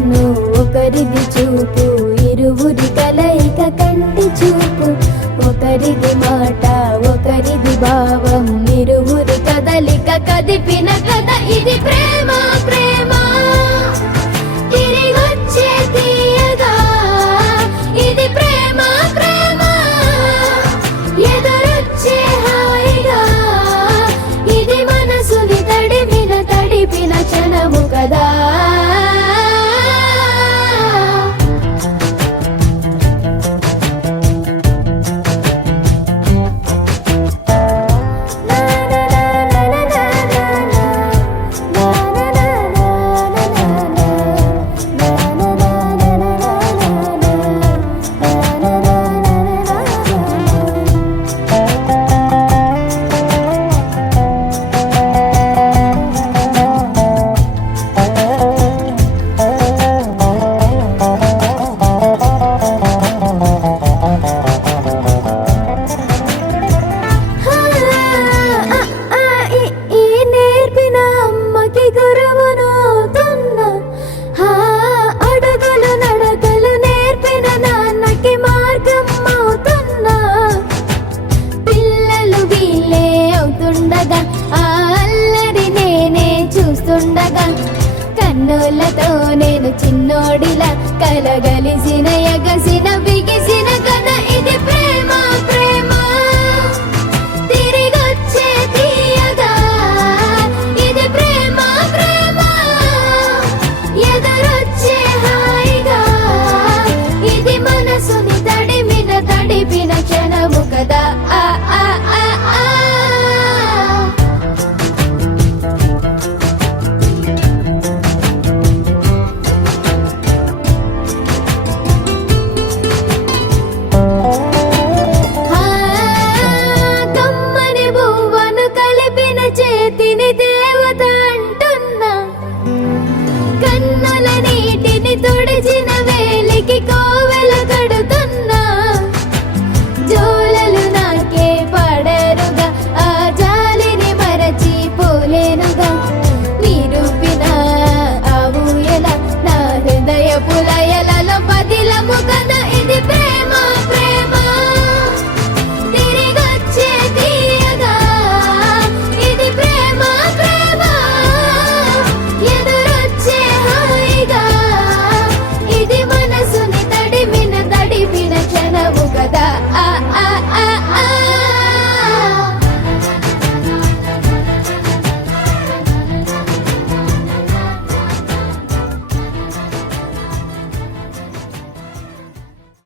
కన్ను ఒకరిది చూపు, ఇరువురి కలయిక కంటి చూపు. ఒకరిది మాట ఒకరిది భావం, ఇరువురి కదలిక కదిపిన కథ ఇది ప్రేమ. ప్రేమ తిరిగొచ్చే తీయగా ఇది ప్రేమ. ప్రేమ ఎదురొచ్చే హాయిగా ఇది మనసుని తడిపిన క్షణము కదా. కన్నులతో నేను చిన్నోడిలా కలగలిసిన ఎగసిన బిగిసిన కథ ఇది ప్రేమ. ప్రేమ తిరిగొచ్చే తీయగా ఇది ప్రేమ. ప్రేమ ఎదురొచ్చే హాయిగా ఇది మనసుని తడిపిన క్షణము కదా. ఆ ఆ ఆ ఆ దేవత అంటున్నా, కన్నుల నీటిని తుడిచిన వేలికి కోవెల కడుతున్నా. జోలలు నాకే పడరుగా ఆ జాలిని మరచి పోలేనుగా. నిరూపిన ఆ ఊయల నా హృదయ పులయలలో పదిలము కదా ఇది ప్రేమ.